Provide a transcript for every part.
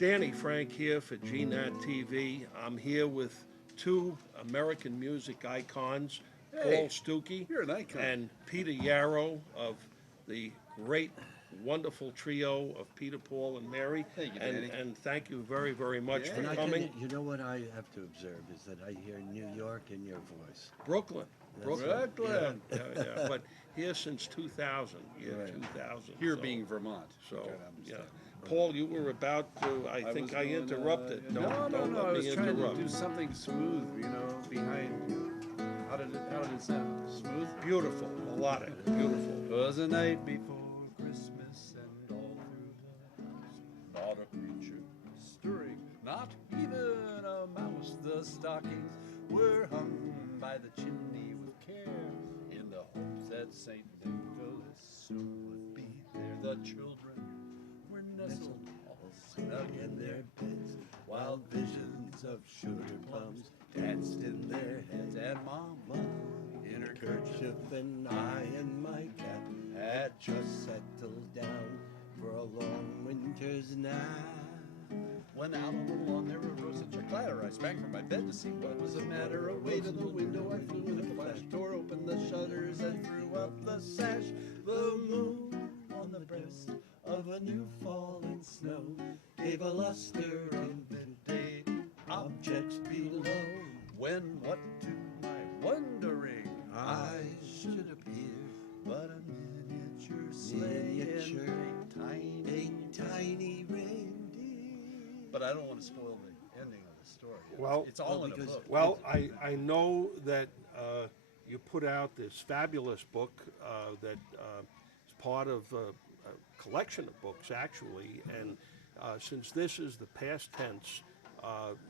Danny Frank here for GNAT TV. I'm here with two American music icons, Hey, Paul Stookey you're an icon. and Peter Yarrow of the great, wonderful trio of Peter, Paul, and Mary. Thank you, and, Danny. and thank you very, very much Yeah. for And I coming. can, you know what I have to observe is that I hear New York in your voice. Brooklyn. Brooklyn. Yeah. But here since 2000, year Right. 2000. Here so- being Vermont. So, you gotta yeah. understand. Paul, you were about to, I think was I going, interrupted. No, Don't I let was me trying interrupt. to do something smooth, behind. How did it sound? Smooth? Beautiful, melodic, beautiful. Was a night before Christmas, and all through the house, not a creature stirring, not even a mouse. The stockings were hung by the chimney with care, in the hopes that Saint Nicholas soon would be there. The children were nestled all snug in their beds, while visions of sugar plums danced in their heads, and Mama in her kerchief And I and my cat had just settled down for a long winter's nap. Went out on the lawn, there arose such a clatter. I sprang from my bed to see what was the matter. Away to the window I flew in a flash, tore open the shutters and threw up the sash. The moon on the breast of a new fallen snow gave a luster in the day objects below. When what to my wondering eyes should appear but a miniature sleigh and a tiny reindeer. But I don't want to spoil the ending of the story. Well, it's all in a book. Well, I know that you put out this fabulous book that is part of a collection of books, actually. And since this is the past tense,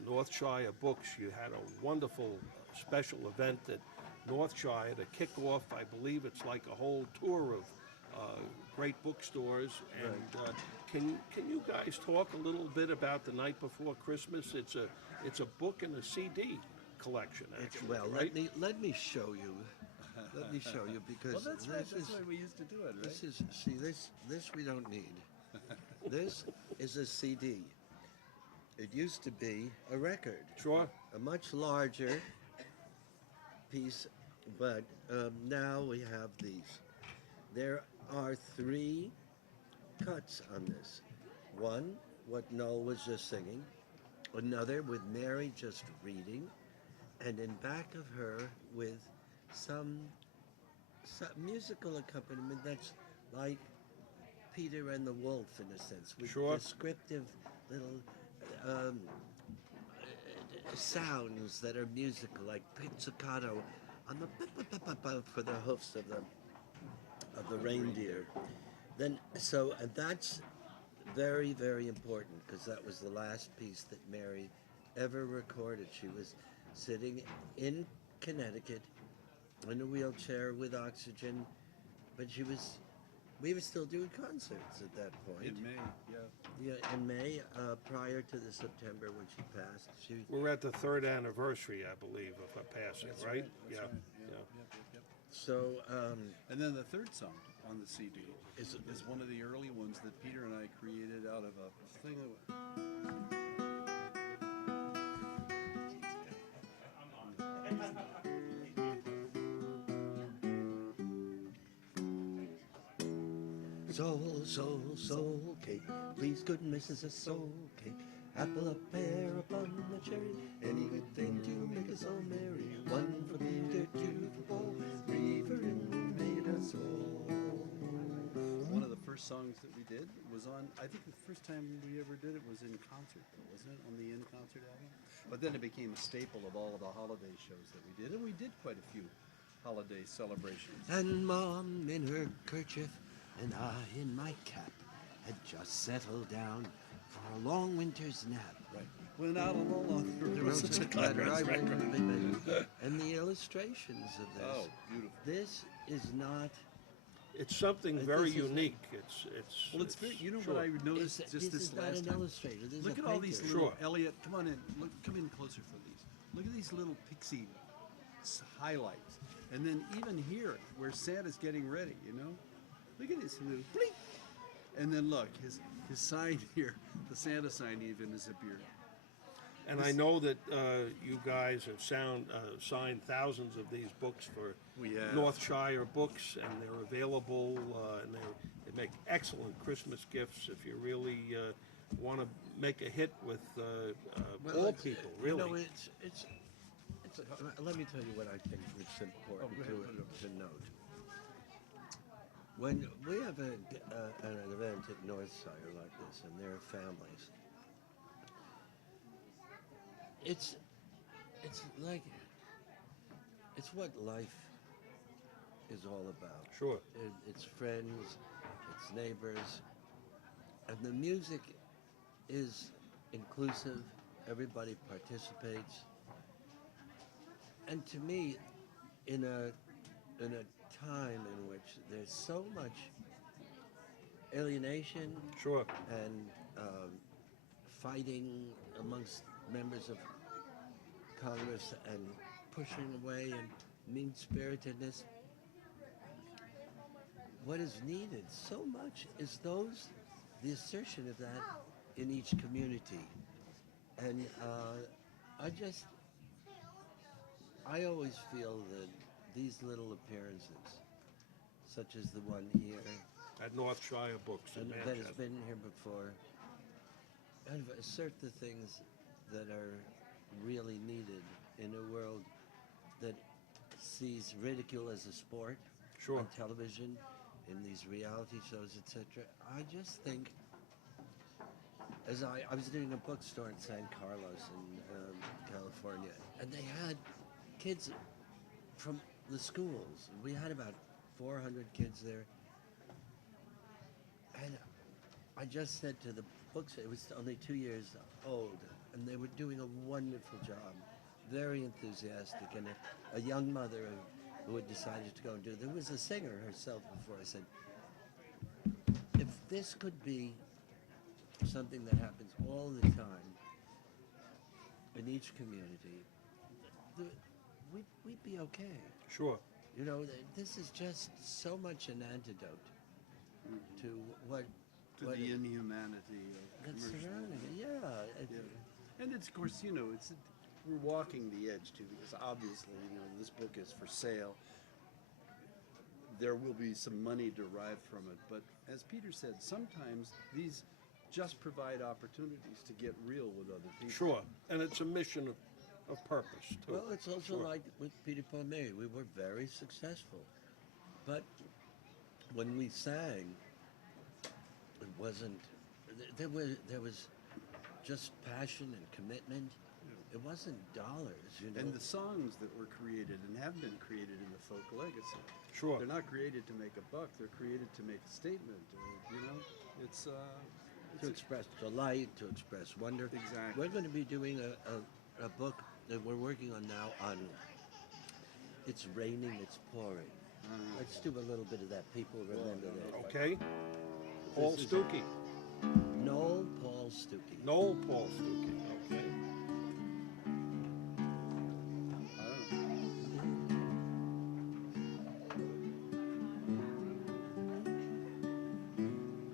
Northshire Books, you had a wonderful special event at Northshire to kick off. I believe it's like a whole tour of great bookstores. And can you guys talk a little bit about the night before Christmas? It's a book and a CD collection, actually. Well, right? let me show you. Let me show you because Well, that's right. this That's is the way we used to do it, right? this is see this we don't need. This is a CD. It used to be a record, Sure. a much larger piece, but now we have these. There are three cuts on this. One, what Noel was just singing. Another with Mary just reading, and in back of her with some musical accompaniment that's like Peter and the Wolf in a sense, with Sure. descriptive little um, sounds that are musical, like pizzicato on the for the hoofs of the reindeer. Then and that's very, very important because that was the last piece that Mary ever recorded. She was sitting in Connecticut in a wheelchair with oxygen, but we were still doing concerts at that point. In May, yeah. Yeah, in May, prior to the September when she passed. We're at the third anniversary, I believe, of her passing, That's right? That's Yeah. right. Yeah. Yep. So, And then the third song on the CD Is is one of the early ones that Peter and I created out of a thing that. soul cake. Please, good Mrs. A soul cake. Apple, a pear, a plum, a cherry. Any good thing to make us all merry. One for Peter, two for Paul, three for him made us all. One of the first songs that we did was on, I think the first time we ever did it was in concert, though, wasn't it? On the In Concert album? But then it became a staple of all of the holiday shows that we did, and we did quite a few holiday celebrations. And Mom in her kerchief and I in my cap had just settled down for a long winter's nap. Right. Went out on the lawn. The There was such a ladder I right. went and the illustrations of this. Oh, beautiful. This is not. It's something This very is- unique. It's. Well, it's very, you know sure. what I noticed It's- just this this is not last an time? illustrator. This is Look a at all these painter. little, Sure. Elliot, come on in. Come in closer for these. Look at these little pixie highlights. And then even here, where Santa's getting ready, Look at this little blink. And then look, his sign here, the Santa sign even is a beard. And I know that you guys have signed thousands of these books for We have. Northshire Books, and they're available, and they make excellent Christmas gifts if you really want to make a hit with all it's- people, You know, really. let me tell you what I think is important go ahead. to note. When we have an event at Northshire like this, and there are families, it's like it's what life is all about. Sure. It's friends, it's neighbors, and the music is inclusive. Everybody participates, and to me, in a time in which there's so much alienation Sure. and fighting amongst members of Congress and pushing away and mean-spiritedness, what is needed so much is the assertion of that in each community. And I always feel that these little appearances, such as the one here, At Northshire Books in and that has Manchester. been here before, kind of assert the things that are really needed in a world that sees ridicule as a sport Sure. on television, in these reality shows, etc. I just think, as I was doing a bookstore in San Carlos in California, and they had kids from the schools. We had about 400 kids there. And I just said to the books, it was only 2 years old, and they were doing a wonderful job, very enthusiastic, and a young mother who had decided to go and do it. There was a singer herself before. I said, if this could be something that happens all the time in each community, we'd be okay. Sure. You know, this is just so much an antidote to what To what the inhumanity of that's commercial. surrounding it. Yeah. Yeah. And it's, of course, you know, we're walking the edge too, because obviously, you know, this book is for sale. There will be some money derived from it, but as Peter said, sometimes these just provide opportunities to get real with other people. Sure. And it's a mission of purpose, too. Well, it's also Sure. like with Peter Paul Mary, we were very successful, but when we sang, it wasn't. There was just passion and commitment. It wasn't dollars, you know. And the songs that were created and have been created in the folk legacy, Sure. they're not created to make a buck. They're created to make a statement. You know, it's to express delight, to express wonder. Exactly. We're going to be doing a book that we're working on now on It's Raining, It's Pouring. Let's do a little bit of that. People remember that. Okay. Paul This is- Stookey. Noel Paul Stookey. Noel Paul Stookey. Okay. I don't know.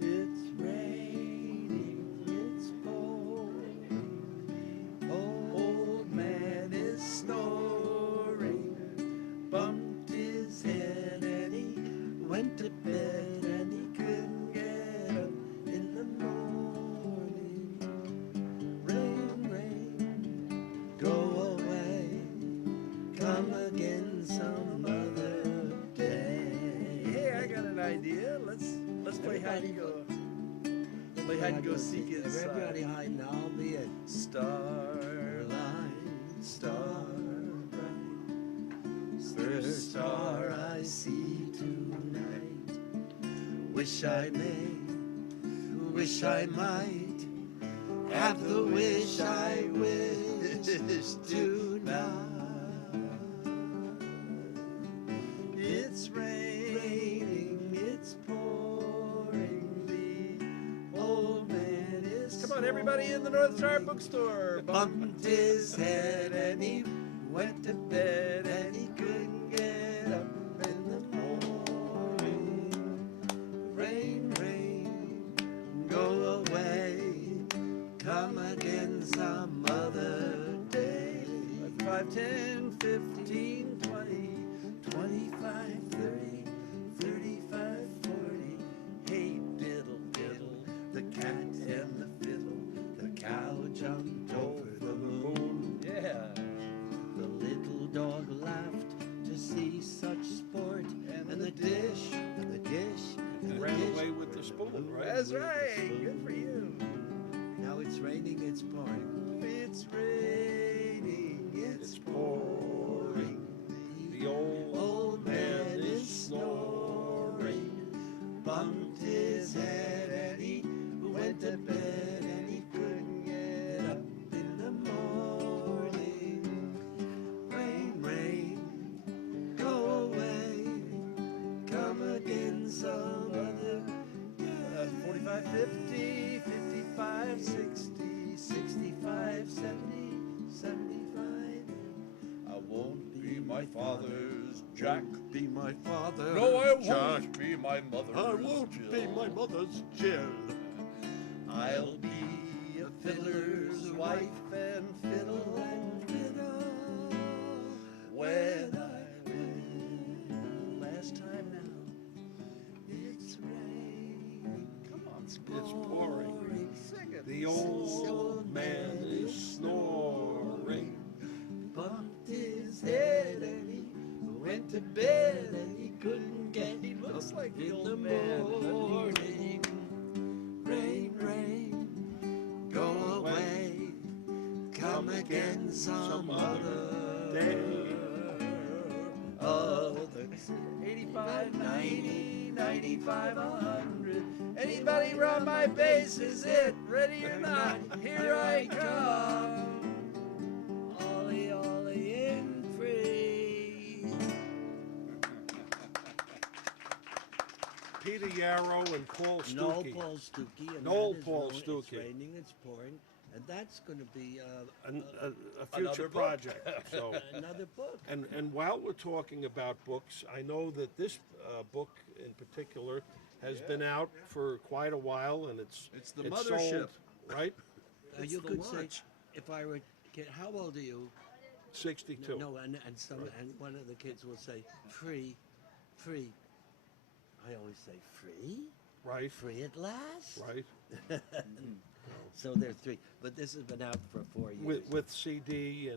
It's raining, it's pouring. Old man is snoring, bumped his head and he Went to bed and he couldn't get up in the morning. Rain, rain, go away. Come again some other day. Hey, I got an idea. Let's play hide and go. Play hide and go seek inside. Everybody hide and I'll be in. Starlight, star bright, first star I see tonight. Wish I may, wish I might have the wish I wish tonight. It's raining, it's pouring. The old man is. Come on, everybody in the Northshire bookstore. Bumped his head and he went to bed and he couldn't get up in the morning. Rain, rain, go away, come again some other day. 5, 10, 15, 20, 25, 30, 35, 40. Hey, diddle, diddle, the cat and the fiddle, the cow jumped over the moon. yeah. The little dog laughed to see such sport, and the dish, and the dish, and the Ran dish. away with the spoon, right? That's right. Good for you. Now it's raining, it's pouring. It's raining. It's pouring. The old man is snoring. Bumped his head and he went to bed and he couldn't get up in the morning. Rain, rain, go away, come again some other day. 45, 50, 55, 60, 65, 70, 75. I won't be my father's Jack. Be my father. No, I Jack. won't be my mother's I won't be Jill. my mother's Jill. I'll be a fiddler's wife and fiddle and fiddle when I win. Last time now. It's raining. Come on, It's pouring. sing it. The old man is snoring. Bumped his head and he went to bed and he couldn't get He looks up like the in old the man. morning. Rain, rain, go away, come again some other day. Other 85, 90, 95, 100. Anybody round my base is it? Ready or not? Here I come. Ollie, Ollie, in free. Peter Yarrow and Paul Noel Stookey. Paul Stookey. And Noel that is Paul known- It's Stookey. raining, it's pouring, and that's going to be A future Another book. project. So, another book. and while we're talking about books, I know that this book in particular has been out for quite a while, and it's It's the sold, mothership. right? It's You the could launch. say, if I were, kid, how old are you? 62. No, and one of the kids will say, free, free. I always say, free? Right, Free at last? right. So there are three, but this has been out for 4 years. With CD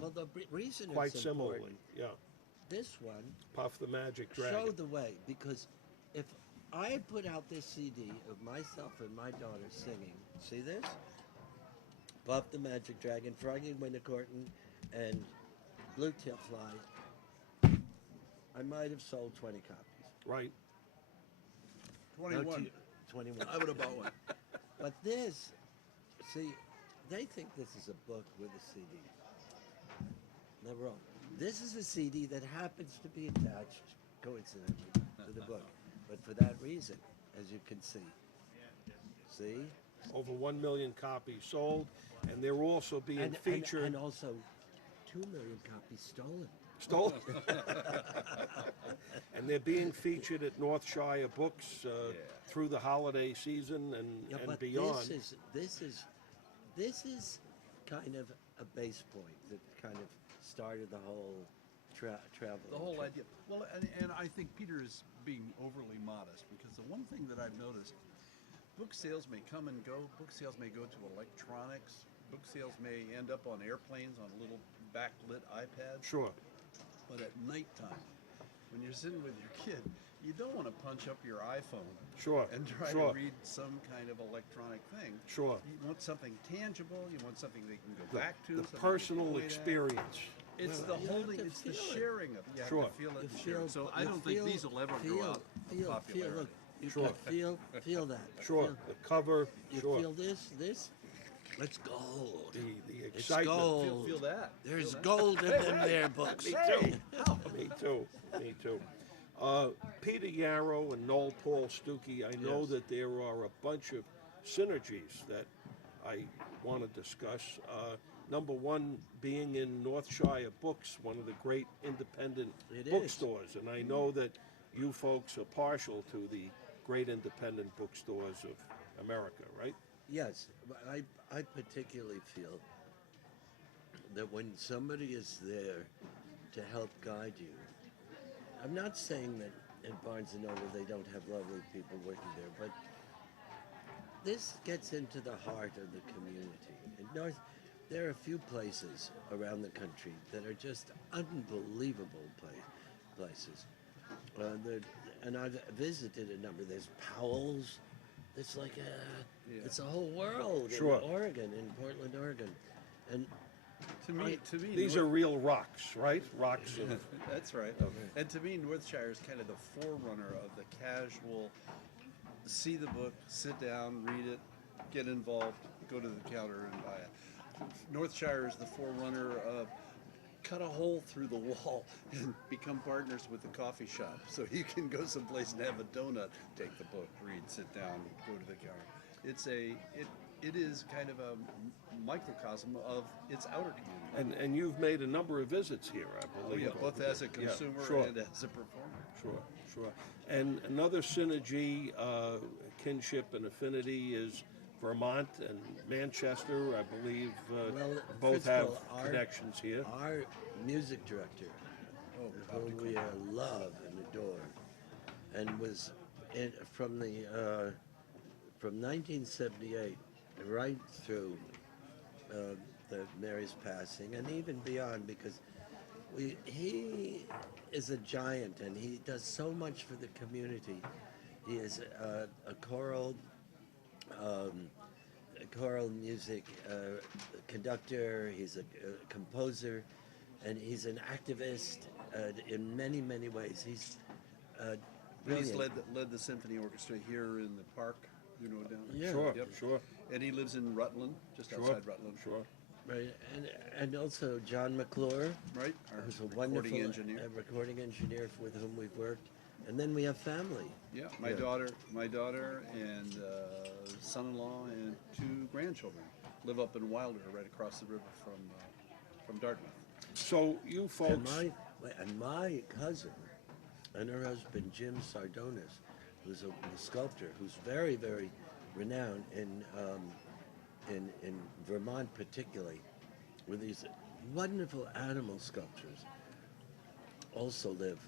Well, the reason quite it's similarly, important, yeah. this one Puff the Magic Dragon. showed the way, because if I had put out this CD of myself and my daughter singing, see this? Puff the Magic Dragon, Froggy Wintercorton, and Blue Tip Fly, I might have sold 20 copies. Right. No, 21. 21. I would have bought one. But this, see, they think this is a book with a CD. They're wrong. This is a CD that happens to be attached, coincidentally, to the book. But for that reason, as you can see. See? Over 1 million copies sold, and they're also being featured. And also 2 million copies stolen. Stolen. And they're being featured at Northshire Books through the holiday season and But beyond. this is kind of a base point that kind of started the whole travel. The whole idea. Well, and I think Peter is being overly modest, because the one thing that I've noticed, book sales may come and go. Book sales may go to electronics. Book sales may end up on airplanes on little backlit iPads. Sure. But at nighttime, when you're sitting with your kid, you don't want to punch up your iPhone Sure. and try Sure. to read some kind of electronic thing. Sure. You want something tangible. You want something they can go The, back to. the something they can personal point at. experience. It's Yeah. the You have holding. to It's the feel it. sharing of. You have Sure. to feel it You and share it. So I you don't think feel- these will ever feel, go out in feel, popularity. look, you Sure. can feel that. Sure. Feel, The cover. you Sure. feel this. It's gold. The It's excitement. gold. Feel that. There's Feel that. gold in them there books. Me too. Me too. Me too. Peter Yarrow and Noel Paul Stookey, I know Yes. that there are a bunch of synergies that I want to discuss. Number one, being in Northshire Books, one of the great independent It is. bookstores. And I know that you folks are partial to the great independent bookstores of America, right? Yes, but I particularly feel that when somebody is there to help guide you, I'm not saying that at Barnes and Noble they don't have lovely people working there, but this gets into the heart of the community. In North, there are a few places around the country that are just unbelievable places. There- and I've visited a number. There's Powell's. It's like it's a whole world Sure. in Oregon, in Portland, Oregon, and To me, These are real rocks, right? Rocks of That's right. And to me, Northshire is kind of the forerunner of the casual, see the book, sit down, read it, get involved, go to the counter and buy it. Northshire is the forerunner of cut a hole through the wall and become partners with the coffee shop. So you can go someplace and have a donut, take the book, read, sit down, go to the counter. It is kind of a microcosm of its outer community. and you've made a number of visits here, I Oh believe. yeah, both over as a the- yeah, consumer sure. and as a performer. Sure. And another synergy, kinship and affinity is Vermont and Manchester. I believe well, both first of have all, connections here. our music director, whom we love and adore, and was from the from 1978 right through the Mary's passing, and even beyond, because he is a giant and he does so much for the community. He is a choral music conductor. He's a composer, and he's an activist in many, many ways. He's He's brilliant. led the symphony orchestra here in the park, down there. Yeah. Sure, Yep. sure, And he lives in Rutland, just sure, outside Rutland. sure. Right, and also John McClure, Right? Our who's a recording wonderful engineer. recording engineer with whom we've worked, and then we have family. Yeah, Yeah. my daughter and son-in-law and 2 grandchildren live up in Wilder, right across the river from Dartmouth. So you And folks, my cousin and her husband Jim Sardonis, who's a sculptor, who's very, very renowned in Vermont, particularly, with these wonderful animal sculptures, also live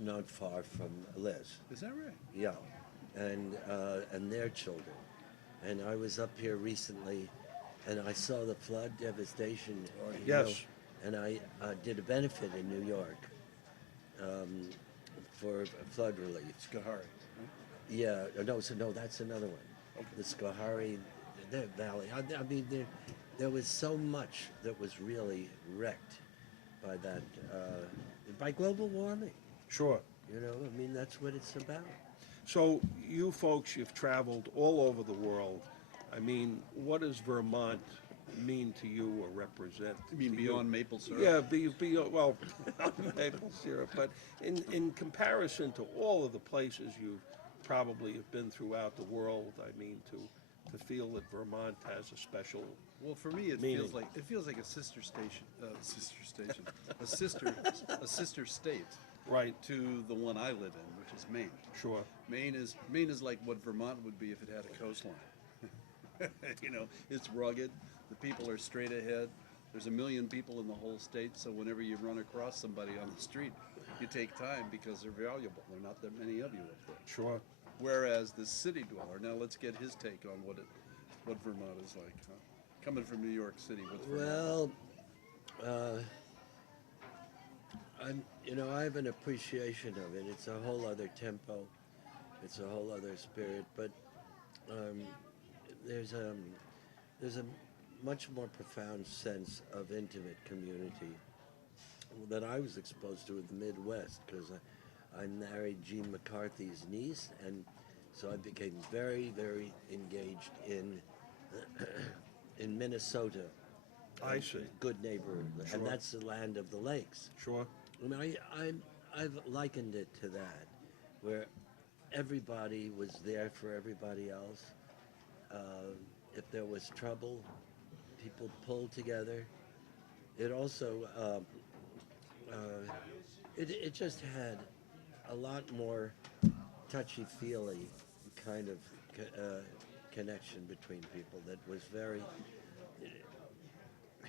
not far from Liz. Is that right? Yeah, and their children. And I was up here recently, and I saw the flood devastation. Yes. And I did a benefit in New York for flood relief. Schoharie. Yeah, no, that's another one. The Schoharie Valley. I mean, there was so much that was really wrecked by that, by global warming. sure. I mean, that's what it's about. So you folks, you've traveled all over the world. I mean, what does Vermont mean to you or represent? You mean to beyond maple syrup? Yeah, well, beyond maple syrup, but in comparison to all of the places you probably have been throughout the world, I mean, to feel that Vermont has a special, Well, for me, it Meaning. feels like a sister station, a sister state right? to the one I live in, which is Maine. Sure. Maine is like what Vermont would be if it had a coastline. It's rugged. The people are straight ahead. There's 1 million people in the whole state, so whenever you run across somebody on the street, you take time because they're valuable. There are not that many of you up there. Sure. Whereas the city dweller, now let's get his take on what Vermont is like. Huh? Coming from New York City, what's Vermont? Well, I have an appreciation of it. It's a whole other tempo. It's a whole other spirit. But there's a much more profound sense of intimate community that I was exposed to in the Midwest, because I married Gene McCarthy's niece, and so I became very, very engaged in Minnesota. I see. Good neighbor, Sure. and that's the land of the lakes. Sure. And I've likened it to that, where everybody was there for everybody else. If there was trouble, people pulled together. It also, it just had a lot more touchy-feely kind of connection between people that was very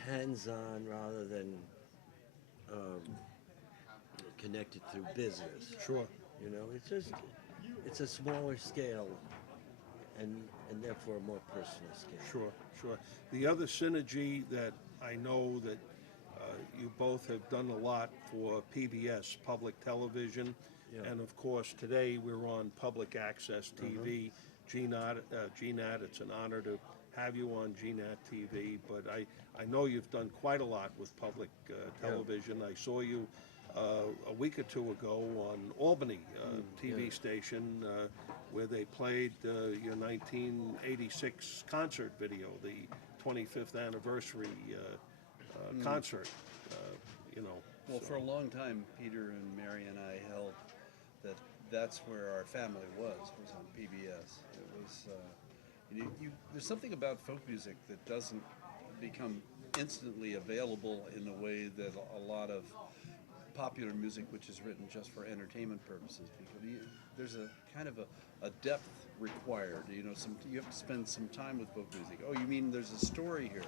hands-on rather than um, connected through business. Sure. You know, it's a smaller scale and therefore a more personal scale. Sure, sure. The other synergy that I know that you both have done a lot for PBS, public television, Yeah. and of course today we're on public access TV. GNAT, it's an honor to have you on GNAT TV, but I know you've done quite a lot with public television. I saw you a week or two ago on Albany TV yeah. station where they played your 1986 concert video, the 25th anniversary concert. You know. Well, so- for a long time, Peter and Mary and I held that that's where our family was on PBS. It was, there's something about folk music that doesn't become instantly available in the way that a lot of popular music, which is written just for entertainment purposes, because there's a kind of a depth required. You know, you have to spend some time with folk music. Oh, you mean there's a story here?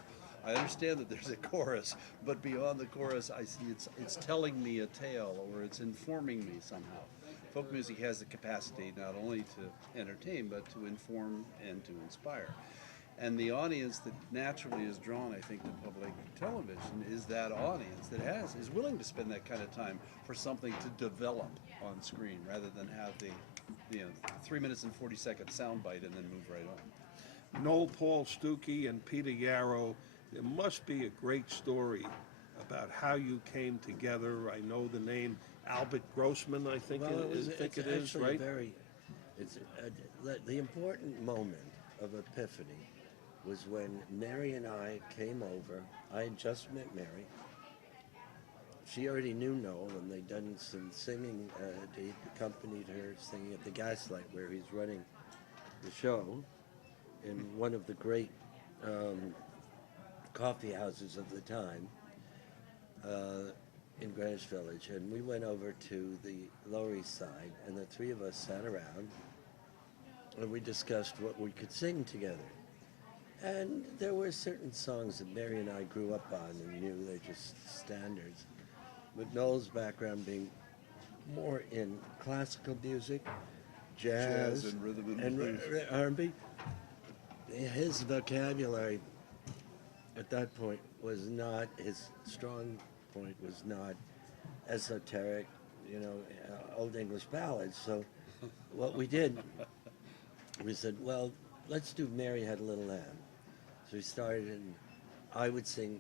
I understand that there's a chorus, but beyond the chorus, I see it's telling me a tale, or it's informing me somehow. Folk music has the capacity not only to entertain, but to inform and to inspire. And the audience that naturally is drawn, I think, to public television is that audience that is willing to spend that kind of time for something to develop on screen, rather than have the 3 minutes and 40-second soundbite and then move right on. Noel, Paul, Stookey, and Peter Yarrow, there must be a great story about how you came together. I know the name Albert Grossman, I think Well, it is, actually right? The important moment of epiphany was when Mary and I came over. I had just met Mary. She already knew Noel, and they'd done some singing. He accompanied her singing at the Gaslight, where he's running the show in one of the great coffee houses of the time in Greenwich Village. And we went over to the Lower East Side, and the three of us sat around, and we discussed what we could sing together. And there were certain songs that Mary and I grew up on and knew they're just standards. But Noel's background being more in classical music, jazz and rhythm and blues. R&B. His vocabulary at that point was not, his strong point was not esoteric, Old English ballads. So what we did, we said, well, let's do Mary Had a Little Lamb. So we started, and I would sing,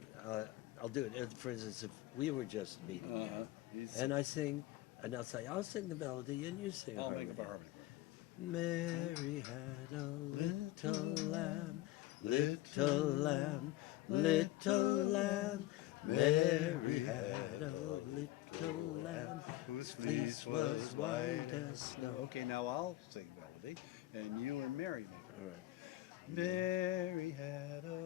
I'll do it. For instance, if we were just meeting, and I sing, and I'll say, I'll sing the melody, and you sing I'll harmony. make up a harmony. Mary had a little lamb, little lamb, little lamb. Mary had a little lamb, Whose fleece was white as snow. Okay, now I'll sing melody, and you and Mary make it. All right. Mary had a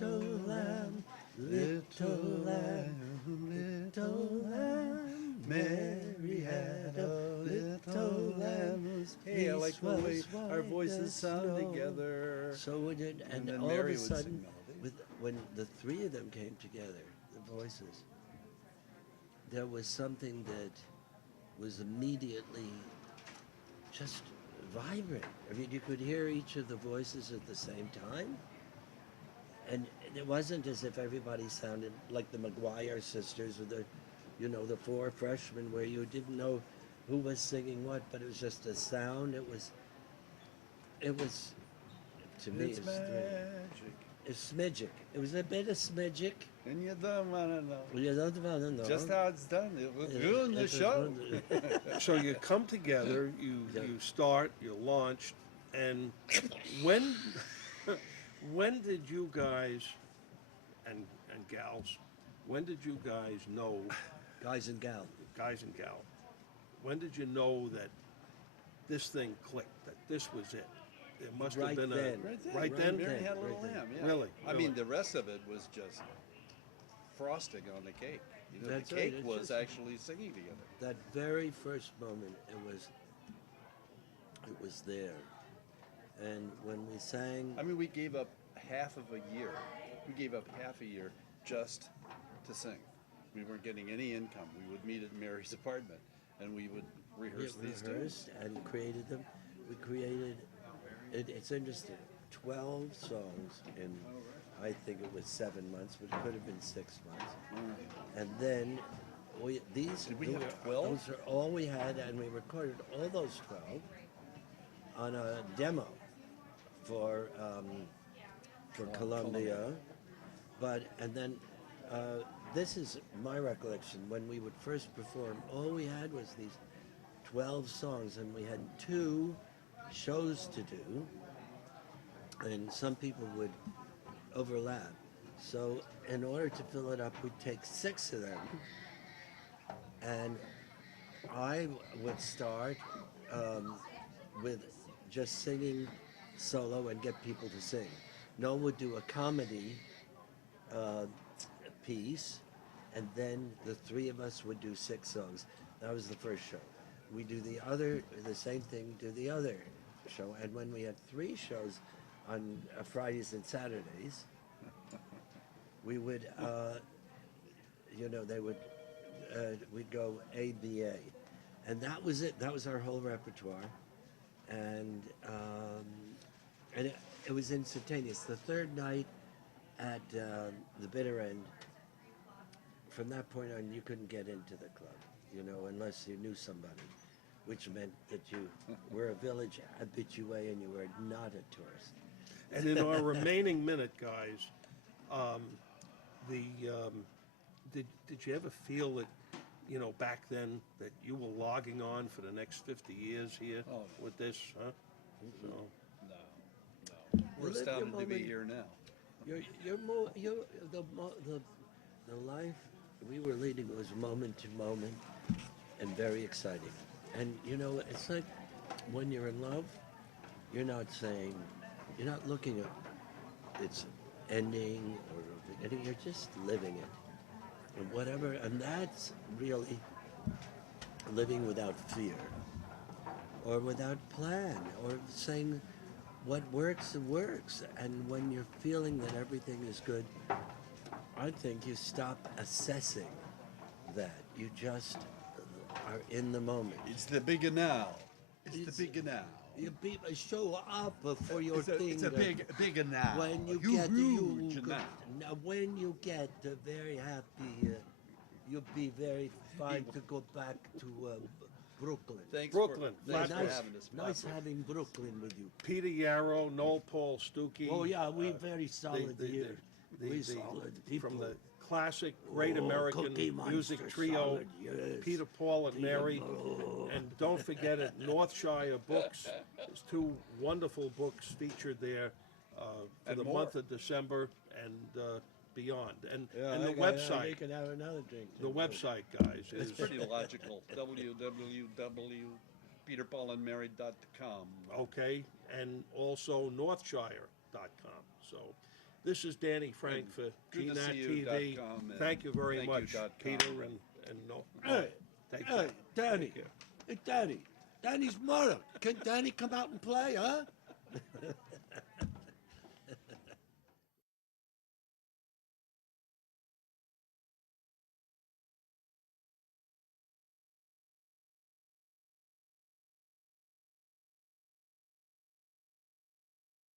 Little lamb, little lamb, little lamb. Mary had a little lamb. whose Hey, I like the fleece way was our white voices as sound snow. together. So we did, and then all Mary of a would sing sudden, melody. when the three of them came together, the voices, there was something that was immediately just vibrant. I mean, you could hear each of the voices at the same time, and it wasn't as if everybody sounded like the McGuire sisters or the four freshmen, where you didn't know who was singing what, but it was just a sound. It was to me, It's it's magic, it's smigic. It was a bit of smigic. and you don't wanna know You don't want to know. just how it's done. It was It- doing the it was show. wonderful. So you come together, you start, you launch, and when did you guys and gals, when did you guys know, Guys and gal. guys and gal, when did you know that this thing clicked, that this was it? There must Right have been then. right then? Mary Had a Little Right then. Lamb. Yeah. Really? I Really? mean, the rest of it was just frosting on the cake. That's the right, cake it's was just- actually singing together. That very first moment, it was there, And when we sang, I mean, we gave up half of a year. We gave up half a year just to sing. We weren't getting any income. We would meet at Mary's apartment and we would rehearse these tunes. rehearsed and created them. We created, it's interesting, 12 songs in, I think it was 7 months, but it could have been 6 months. And then Did we have 12? those are all we had, and we recorded all those 12 on a demo for Columbia. But and then this is my recollection when we would first perform. All we had was these 12 songs, and we had 2 shows to do, and some people would overlap. So in order to fill it up, we'd take 6 of them, and I would start with just singing solo and get people to sing. Noel would do a comedy piece, and then the 3 of us would do 6 songs. That was the first show. We do the same thing, do the other show, and when we had 3 shows on Fridays and Saturdays, we would, they would, we'd go A, B, A. And that was it. That was our whole repertoire. And it was instantaneous. The third night at the bitter end, from that point on, you couldn't get into the club, unless you knew somebody, which meant that you were a village habitué and you were not a tourist. And in our remaining minute, guys, did you ever feel that, back then that you were logging on for the next 50 years here with this, huh? So, No. We're You live your astounded to be moment. here now. The life we were leading was moment to moment and very exciting. And it's like when you're in love, you're not looking at its ending or beginning, you're just living it. And whatever, and that's really living without fear or without plan or saying what works, works. And when you're feeling that everything is good, I think you stop assessing that. You just are in the moment. It's the bigger now. It's the bigger now. You show up for your thing. It's a bigger now. When you get when you get very happy, you'll be very fine to go back to Brooklyn. Thanks Brooklyn, thanks for Flatbush. having us. Nice having Brooklyn with you. Peter Yarrow, Noel Paul, Stookey. Oh yeah, we very solid here. We the- solid people. From the classic Great American Cookie Music Monster Trio, solid, yes. Peter, Paul, and Mary. Oh. And don't forget it, Northshire Books. There's 2 wonderful books featured there for And the more. month of December and beyond. And the We website, can have another drink. the website, guys, is It's pretty logical. www.peterpaulandmary.com. okay, and also Northshire.com. So this is Danny Frank for Good to see you, GNAT TV. .com, and Thank you very thank you, much, .com. Peter and Noel. Hey, Thank hey, you. Danny. Thank you. Hey, Danny. Danny's mother. Can Danny come out and play, huh?